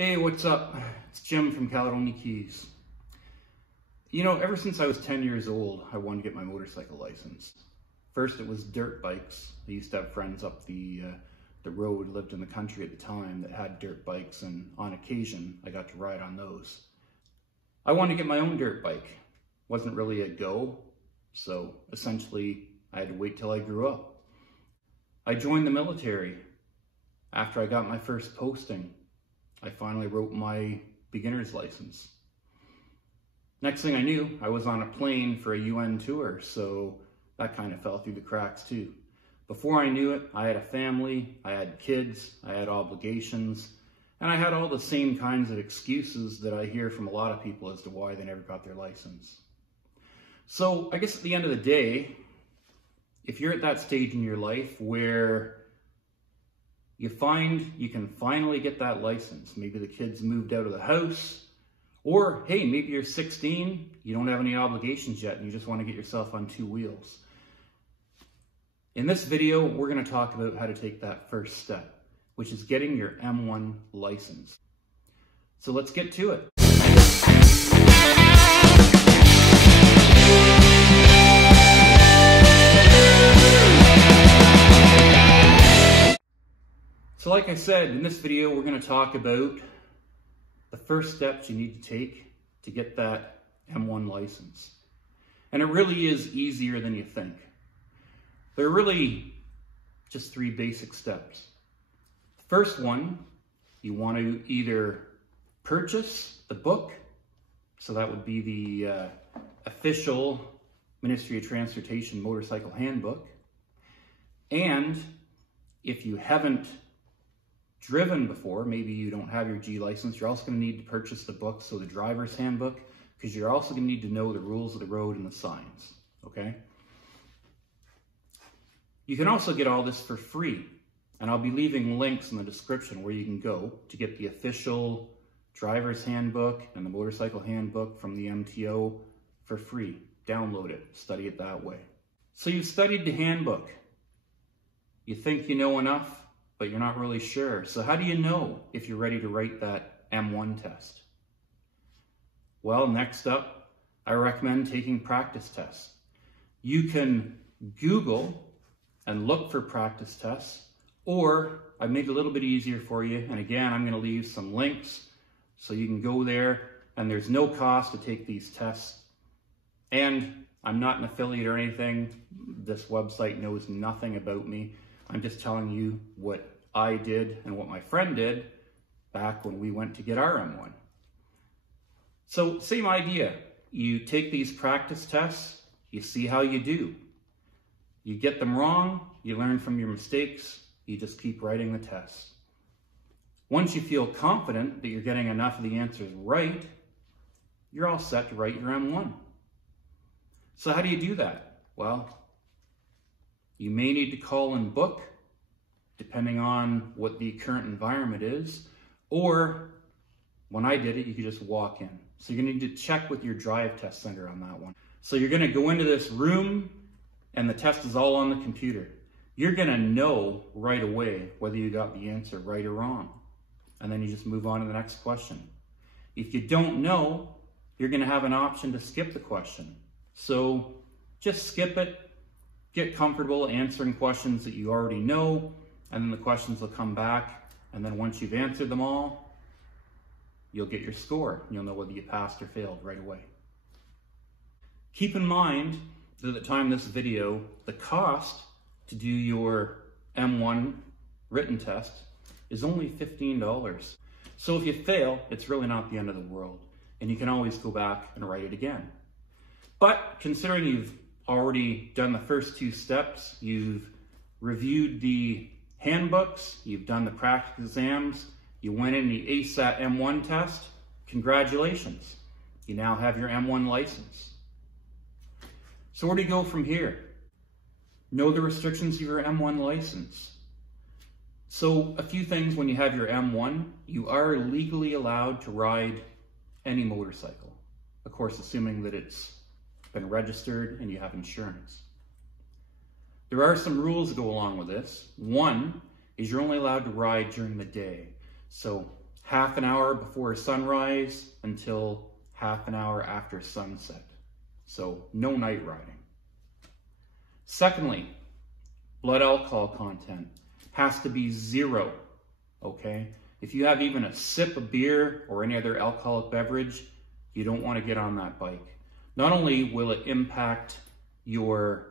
Hey, what's up? It's Jim from Caledonia Keys. You know, ever since I was 10 years old, I wanted to get my motorcycle license. First, it was dirt bikes. I used to have friends up the road, lived in the country at the time, that had dirt bikes, and on occasion, I got to ride on those. I wanted to get my own dirt bike. Wasn't really a go, so essentially, I had to wait till I grew up. I joined the military. After I got my first posting, I finally wrote my beginner's license. Next thing I knew, I was on a plane for a UN tour, so that kind of fell through the cracks too. Before I knew it, I had a family, I had kids, I had obligations, and I had all the same kinds of excuses that I hear from a lot of people as to why they never got their license. So I guess at the end of the day, if you're at that stage in your life where you find you can finally get that license, maybe the kids moved out of the house, or hey, maybe you're 16, you don't have any obligations yet, and you just want to get yourself on two wheels. In this video, we're going to talk about how to take that first step, which is getting your M1 license. So let's get to it. So like I said, in this video, we're going to talk about the first steps you need to take to get that M1 license. And it really is easier than you think. There are really just three basic steps. The first one, you want to either purchase the book, so that would be the official Ministry of Transportation Motorcycle Handbook. And if you haven't driven before, maybe you don't have your G license, you're also going to need to purchase the book, so the driver's handbook, because you're also going to need to know the rules of the road and the signs, okay? You can also get all this for free, and I'll be leaving links in the description where you can go to get the official driver's handbook and the motorcycle handbook from the MTO for free. Download it, study it that way. So you've studied the handbook. You think you know enough, but you're not really sure. So how do you know if you're ready to write that M1 test? Well, next up, I recommend taking practice tests. You can Google and look for practice tests, or I made it a little bit easier for you. And again, I'm going to leave some links so you can go there, and there's no cost to take these tests. And I'm not an affiliate or anything. This website knows nothing about me. I'm just telling you what I did and what my friend did back when we went to get our M1. So same idea. You take these practice tests, you see how you do. You get them wrong, you learn from your mistakes, you just keep writing the tests. Once you feel confident that you're getting enough of the answers right, you're all set to write your M1. So how do you do that? Well, you may need to call and book, depending on what the current environment is, or when I did it, you could just walk in. So you're gonna need to check with your drive test center on that one. So you're gonna go into this room and the test is all on the computer. You're gonna know right away whether you got the answer right or wrong. And then you just move on to the next question. If you don't know, you're gonna have an option to skip the question. So just skip it, get comfortable answering questions that you already know, and then the questions will come back, and then once you've answered them all, you'll get your score. You'll know whether you passed or failed right away. Keep in mind that at the time of this video, the cost to do your M1 written test is only $15. So if you fail, it's really not the end of the world, and you can always go back and write it again. But considering you've already done the first two steps, you've reviewed the handbooks, you've done the practice exams, you went in the ASAT M1 test, congratulations. You now have your M1 license. So where do you go from here? Know the restrictions of your M1 license. So a few things when you have your M1, you are legally allowed to ride any motorcycle. Of course, assuming that it's been registered and you have insurance. There are some rules that go along with this. One is you're only allowed to ride during the day. So half an hour before sunrise until half an hour after sunset. So no night riding. Secondly, blood alcohol content has to be 0, okay? If you have even a sip of beer or any other alcoholic beverage, you don't want to get on that bike. Not only will it impact your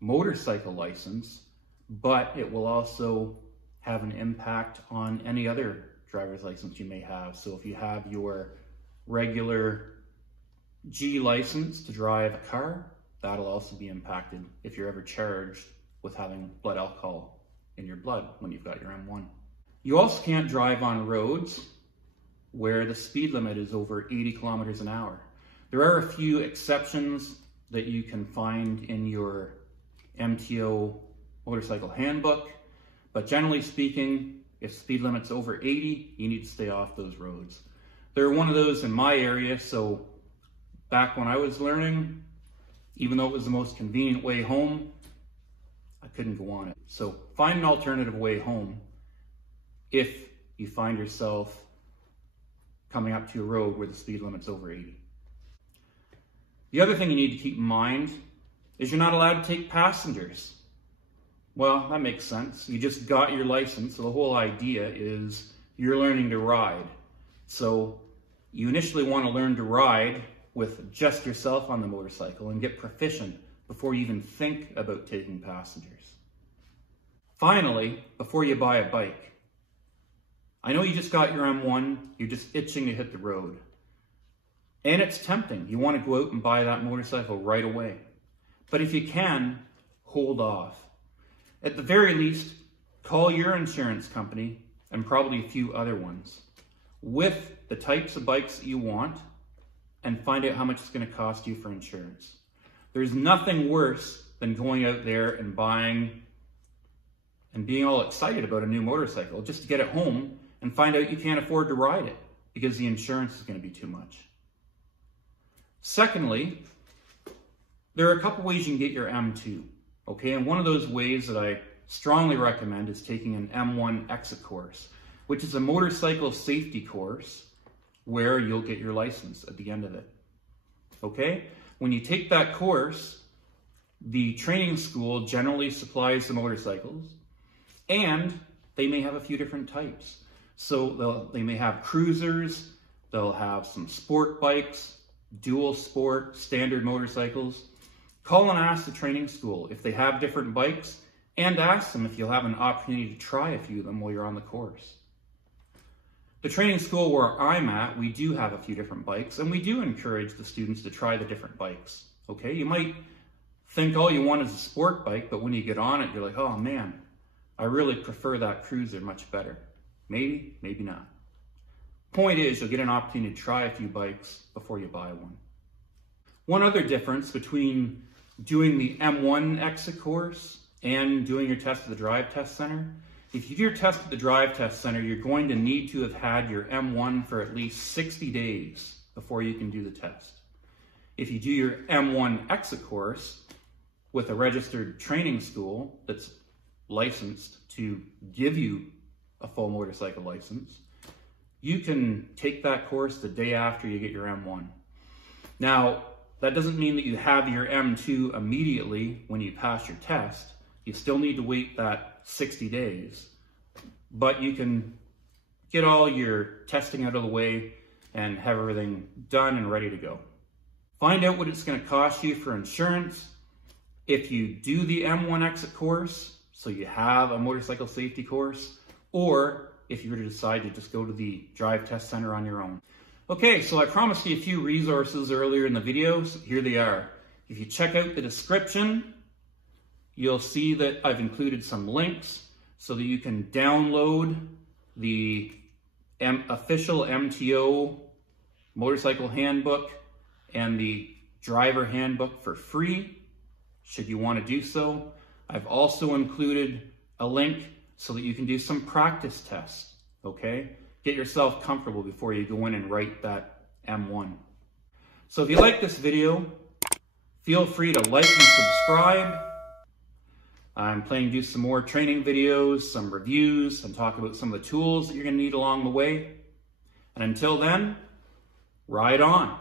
motorcycle license, but it will also have an impact on any other driver's license you may have. So if you have your regular G license to drive a car, that'll also be impacted if you're ever charged with having blood alcohol in your blood when you've got your M1. You also can't drive on roads where the speed limit is over 80 kilometers an hour. There are a few exceptions that you can find in your MTO motorcycle handbook, but generally speaking, if speed limit's over 80, you need to stay off those roads. There are one of those in my area, so back when I was learning, even though it was the most convenient way home, I couldn't go on it. So find an alternative way home if you find yourself coming up to a road where the speed limit's over 80. The other thing you need to keep in mind is you're not allowed to take passengers. Well, that makes sense. You just got your license, so the whole idea is you're learning to ride. So you initially want to learn to ride with just yourself on the motorcycle and get proficient before you even think about taking passengers. Finally, before you buy a bike, I know you just got your M1, you're just itching to hit the road. And it's tempting. You want to go out and buy that motorcycle right away. But if you can, hold off. At the very least, call your insurance company and probably a few other ones with the types of bikes that you want and find out how much it's going to cost you for insurance. There's nothing worse than going out there and buying and being all excited about a new motorcycle just to get it home and find out you can't afford to ride it because the insurance is going to be too much. Secondly, there are a couple ways you can get your M2, okay? And one of those ways that I strongly recommend is taking an M1 exit course, which is a motorcycle safety course where you'll get your license at the end of it, okay? When you take that course, the training school generally supplies the motorcycles, and they may have a few different types. So they may have cruisers, they'll have some sport bikes, dual sport, standard motorcycles. Call and ask the training school if they have different bikes, and ask them if you'll have an opportunity to try a few of them while you're on the course. The training school where I'm at, we do have a few different bikes, and we do encourage the students to try the different bikes, okay? You might think all you want is a sport bike, but when you get on it, you're like, oh man, I really prefer that cruiser much better. Maybe, maybe not. Point is, you'll get an opportunity to try a few bikes before you buy one. One other difference between doing the M1 exit course and doing your test at the drive test center, if you do your test at the drive test center, you're going to need to have had your M1 for at least 60 days before you can do the test. If you do your M1 exit course with a registered training school that's licensed to give you a full motorcycle license, you can take that course the day after you get your M1. Now, that doesn't mean that you have your M2 immediately when you pass your test. You still need to wait that 60 days, but you can get all your testing out of the way and have everything done and ready to go. Find out what it's going to cost you for insurance if you do the M1 exit course, so you have a motorcycle safety course, or if you were to decide to just go to the drive test center on your own. Okay, so I promised you a few resources earlier in the video, so here they are. If you check out the description, you'll see that I've included some links so that you can download the official MTO motorcycle handbook and the driver handbook for free, should you want to do so. I've also included a link so that you can do some practice tests, okay? Get yourself comfortable before you go in and write that M1. So if you like this video, feel free to like and subscribe. I'm planning to do some more training videos, some reviews, and talk about some of the tools that you're going to need along the way. And until then, ride on.